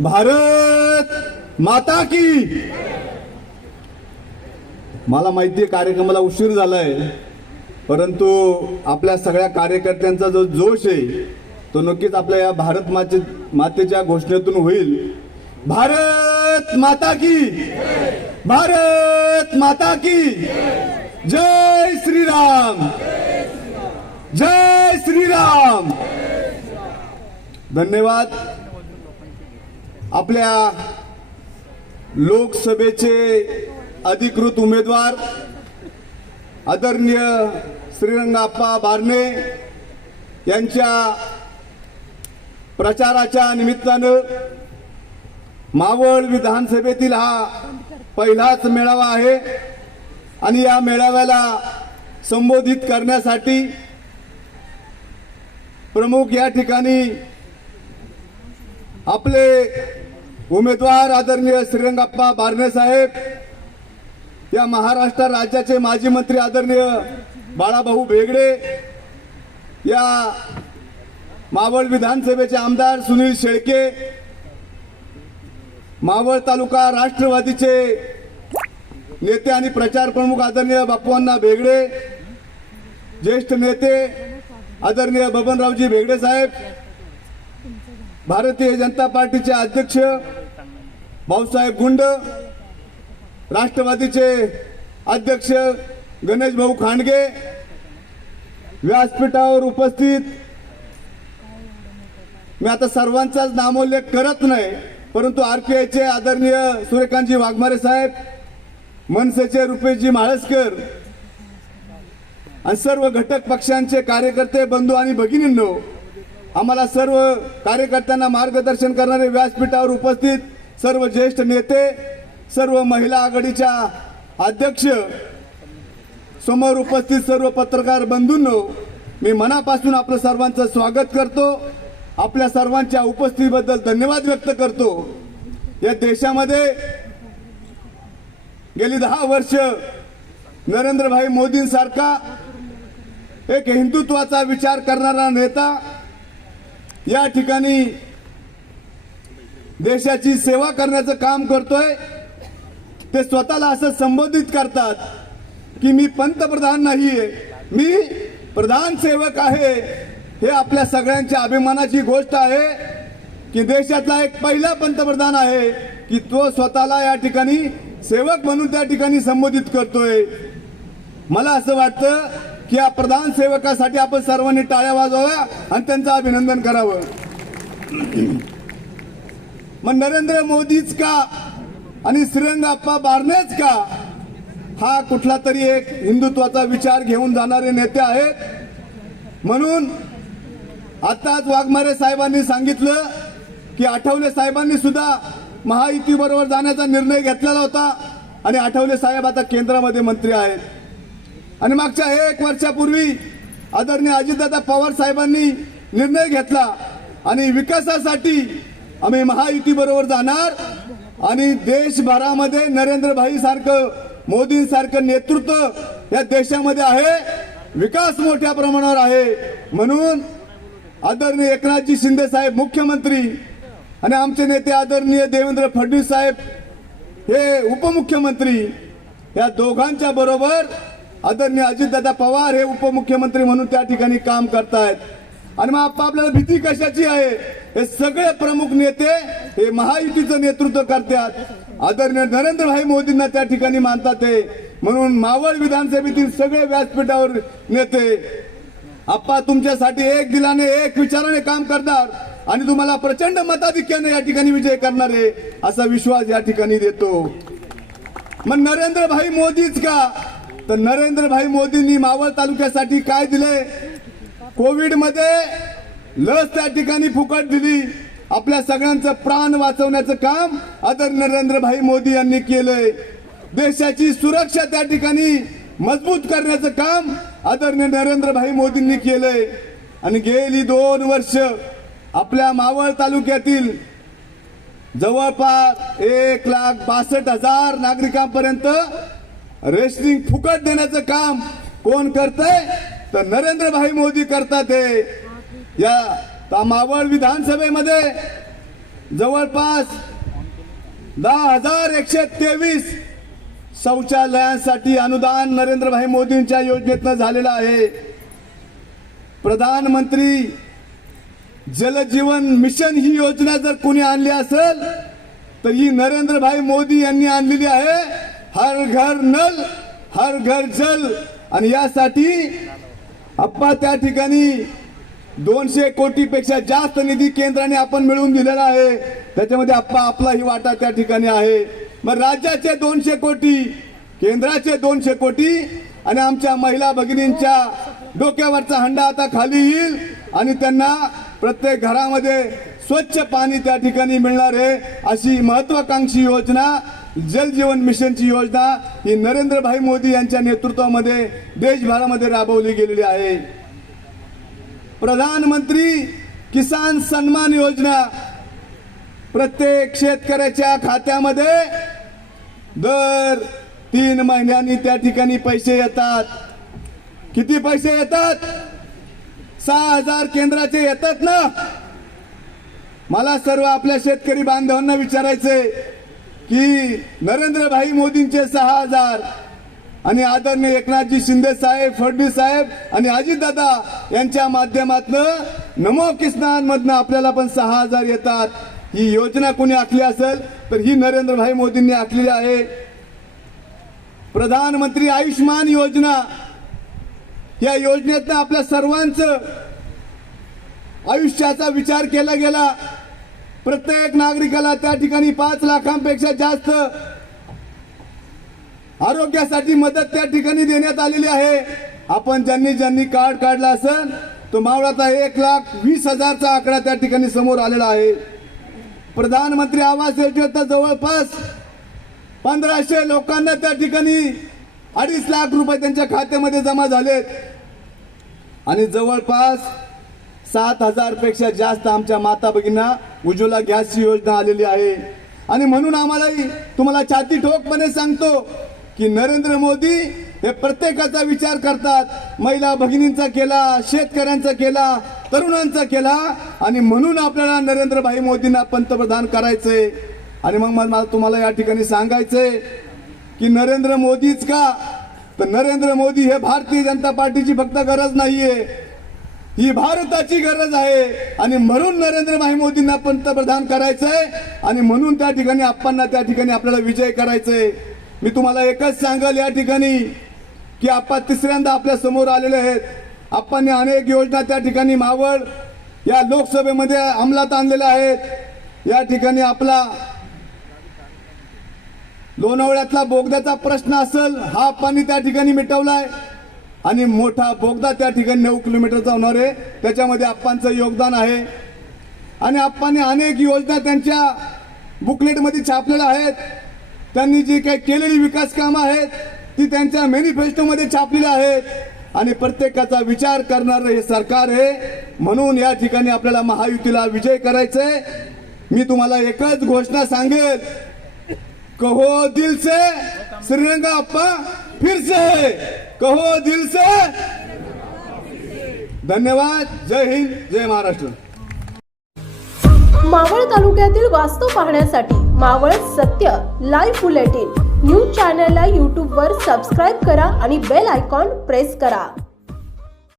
भारत माता की। मला माहिती आहे कार्यक्रमाला उशीर झालाय परंतु आपल्या सगळ्या कार्यकर्त्यांचा जो जोश आहे तो नक्कीच आपल्या या भारत माते मातेच्या घोषणेतून होईल. भारत माता की। भारत माता की। जय श्रीराम। जय श्रीराम। धन्यवाद। आपल्या लोकसभेचे अधिकृत उमेदवार आदरणीय श्रीरंगाप्पा बारणे यांच्या प्रचाराच्या निमित्तानं मावळ विधानसभेतील हा पहिलाच मेळावा आहे आणि या मेळाव्याला संबोधित करण्यासाठी प्रमुख या ठिकाणी आपले उमेदवार आदरणीय श्रीरंगाप्पा बारणे साहेब या महाराष्ट्र राज्याचे माजी मंत्री आदरणीय बाळाभाऊ भेगडे या मावळ विधानसभेचे आमदार सुनील शेळके मावळ तालुका राष्ट्रवादीचे नेते आणि प्रचार प्रमुख आदरणीय बापूअण्णा भेगडे ज्येष्ठ नेते आदरणीय बबनरावजी भेगडे साहेब भारतीय जनता पार्टीचे अध्यक्ष भाऊसाहेब गुंड राष्ट्रवादीचे अध्यक्ष गणेश भाऊ खांडगे व्यासपीठावर उपस्थित. मी आता सर्वांचाच नामोल्लेख करत नाही परंतु आरपीआयचे आदरणीय सूर्यकांतजी वाघमारे साहेब मनसेचे रुपेशजी माळसकर आणि सर्व घटक पक्षांचे कार्यकर्ते बंधू आणि भगिनींनो आम्हाला सर्व कार्यकर्त्यांना मार्गदर्शन करणारे व्यासपीठावर उपस्थित सर्व ज्येष्ठ नेते सर्व महिला आघाडीच्या अध्यक्ष समोर उपस्थित सर्व पत्रकार बंधूंनो मी मनापासून आपलं सर्वांचं स्वागत करतो. आपल्या सर्वांच्या उपस्थितीबद्दल धन्यवाद व्यक्त करतो. या देशामध्ये गेली दहा वर्ष नरेंद्रभाई मोदींसारखा एक हिंदुत्वाचा विचार करणारा नेता या ठिकाणी देशाची सेवा करण्याचं काम करतोय ते स्वतःला असं संबोधित करतात की मी पंतप्रधान नाहीये मी प्रधान सेवक आहे. हे आपल्या सगळ्यांच्या अभिमानाची गोष्ट आहे की देशातला एक पहिला पंतप्रधान आहे की तो स्वतःला या ठिकाणी सेवक म्हणून त्या ठिकाणी संबोधित करतोय. मला असं वाटतं की या प्रधान सेवकासाठी आपण सर्वांनी टाळ्या वाजवाव्या आणि त्यांचं अभिनंदन करावं. मग नरेंद्र मोदीच का? आणि श्रीरंगाप्पा बारनेच का? हा कुठला तरी एक हिंदुत्वाचा विचार घेऊन जाणारे नेते आहेत. म्हणून आताच वाघमारे साहेबांनी सांगितलं की आठवले साहेबांनी सुद्धा महायुती बरोबर जाण्याचा निर्णय घेतलेला होता आणि आठवले साहेब आता केंद्रामध्ये मंत्री आहेत. आणि मागच्या एक वर्षापूर्वी आदरणीय अजितदादा पवार साहेबांनी निर्णय घेतला आणि विकासासाठी आम्ही महायुती बरोबर जाणार आणि देशभरामध्ये नरेंद्रभाई सारखं मोदींसारखं नेतृत्व या देशामध्ये आहे. विकास मोठ्या प्रमाणावर आहे. म्हणून आदरणीय एकनाथजी शिंदे साहेब मुख्यमंत्री आणि आमचे नेते आदरणीय देवेंद्र फडणवीस साहेब हे उपमुख्यमंत्री या दोघांच्या बरोबर आदरणीय अजितदादा पवार हे उपमुख्यमंत्री म्हणून त्या ठिकाणी काम करतायत. आणि मग आप- आपल्याला भीती कशाची आहे? हे सगळे प्रमुख नेते हे महायुतीचं नेतृत्व करतात. आदरणीय नरेंद्रभाई मोदींना त्या ठिकाणी मानतात ते. म्हणून मावळ विधानसभेतील सगळे व्यासपीठावर नेते आप्पा तुमच्यासाठी एक दिलाने एक विचाराने काम करणार आणि तुम्हाला प्रचंड मताधिक्याने या ठिकाणी विजय करणार आहे असा विश्वास या ठिकाणी देतो. मग नरेंद्रभाई मोदीच का? तर नरेंद्रभाई मोदींनी मावळ तालुक्यासाठी काय दिले कोविडमध्ये लस त्या ठिकाणी फुकट दिली. आपल्या सगळ्यांचं प्राण वाचवण्याचं काम आदर नरेंद्रभाई मोदी यांनी केलंय. देशाची सुरक्षा त्या ठिकाणी मजबूत करण्याचं काम आदरणीय नरेंद्रभाई मोदींनी केलंय. आणि गेली दोन वर्ष आपल्या मावळ तालुक्यातील जवळपास एक लाख बासष्ट हजार नागरिकांपर्यंत रेशनिंग फुकट देण्याचं काम कोण करतंय? तर नरेंद्रभाई मोदी करतात हे. या तामावळ विधानसभेमध्ये जवळपास दहा हजार एकशे तेवीस शौचालयांसाठी अनुदान नरेंद्रभाई मोदींच्या योजनेतनं झालेलं आहे. प्रधानमंत्री जलजीवन मिशन ही योजना जर कोणी आणली असेल तर ही नरेंद्रभाई मोदी यांनी आणलेली आहे. हर घर नल हर घर जल. आणि यासाठी आप्पा त्या ठिकाणी दोनशे कोटी पेक्षा जास्त निधी केंद्राने आपण मिळवून दिलेला आहे. त्याच्यामध्ये आप्पा आपलाही वाटा त्या ठिकाणी आहे. मग राज्याचे दोनशे कोटी केंद्राचे दोनशे कोटी आणि आमच्या महिला भगिनींच्या डोक्यावरचा हंडा आता खाली येईल आणि त्यांना प्रत्येक घरामध्ये स्वच्छ पाणी त्या ठिकाणी मिळणार आहे अशी महत्वाकांक्षी योजना जल जीवन मिशनची योजना ही नरेंद्रभाई मोदी यांच्या नेतृत्वामध्ये देशभरामध्ये राबवली गेलेली आहे. प्रधानमंत्री किसान सन्मान योजना प्रत्येक शेतकऱ्याच्या खात्यामध्ये दर तीन महिन्यांनी त्या ठिकाणी पैसे येतात. किती पैसे येतात? सहा हजार केंद्राचे येतात ना? मला सर्व आपल्या शेतकरी बांधवांना विचारायचे की नरेंद्रभाई मोदींचे सहा हजार आणि आदरणीय एकनाथजी शिंदे साहेब फडणवीस साहेब आणि अजितदादा यांच्या माध्यमातनं नमो किसनांमधनं आपल्याला पण सहा हजार येतात. ही योजना कोणी आखली असेल तर ही नरेंद्रभाई मोदींनी आखलेली आहे. प्रधानमंत्री आयुष्मान योजना. या योजनेतनं आपल्या सर्वांचं आयुष्याचा विचार केला गेला. प्रत्येक नागरिकाला त्या ठिकाणी पाच लाखांपेक्षा जास्त आरोग्यासाठी मदत त्या ठिकाणी देण्यात आलेली आहे. आपण ज्यांनी ज्यांनी कार्ड काढला असेल तो मावळाचा एक लाख वीस हजारचा आकडा त्या ठिकाणी समोर आलेला आहे. प्रधानमंत्री आवास योजनेचा जवळपास पंधराशे लोकांना त्या ठिकाणी अडीच लाख रुपये त्यांच्या खात्यामध्ये जमा झालेत. आणि जवळपास सात हजारपेक्षा जास्त आमच्या माता भगिनींना उज्ज्वला गॅसची योजना आलेली आहे. आणि म्हणून आम्हालाही तुम्हाला छाती ठोकपणे सांगतो की नरेंद्र मोदी हे प्रत्येकाचा विचार करतात. महिला भगिनींचा केला शेतकऱ्यांचा केला तरुणांचा केला. आणि म्हणून आपल्याला नरेंद्रभाई मोदींना पंतप्रधान करायचंय. आणि मग मला तुम्हाला या ठिकाणी सांगायचंय की नरेंद्र मोदीच का? तर नरेंद्र मोदी हे भारतीय जनता पार्टीची फक्त गरज नाहीये. ही भारताची गरज आहे. आणि म्हणून नरेंद्र भाई मोदींना पंतप्रधान करायचंय. आणि म्हणून त्या ठिकाणी आप्पांना त्या ठिकाणी आपल्याला विजय करायचंय. मी तुम्हाला एकच सांगाल या ठिकाणी की आप्पा तिसऱ्यांदा आपल्यासमोर आलेले आहेत. आप्पांनी अनेक योजना त्या ठिकाणी मावळ या लोकसभेमध्ये अंमलात आणलेल्या आहेत. या ठिकाणी आपला लोणावळ्यातला बोगद्याचा प्रश्न असेल हा पाणी त्या ठिकाणी मिटवलाय. आणि मोठा बोगदा त्या ठिकाणी नऊ किलोमीटरचा होणार आहे. त्याच्यामध्ये आप्पांचं योगदान आहे. आणि आप्पांनी अनेक योजना त्यांच्या बुकलेटमध्ये छापलेल्या आहेत. त्यांनी जी काही केलेली विकास कामं आहेत ती त्यांच्या मॅनिफेस्टोमध्ये छापलेली आहेत. आणि प्रत्येकाचा विचार करणारं हे सरकार आहे. म्हणून या ठिकाणी आपल्याला महायुतीला विजय करायचंय. मी तुम्हाला एकच घोषणा सांगेल. कहो दिल से श्रीरंगा अप्पा फिर से कहो दिल से। धन्यवाद। जय हिंद जय महाराष्ट्र। मावळ तालुक्यातील वास्तव पाहण्यासाठी मावळ सत्य लाईव्ह बुलेटिन न्यूज चॅनलला यूट्यूबवर सबस्क्राईब करा आणि बेल आयकॉन प्रेस करा.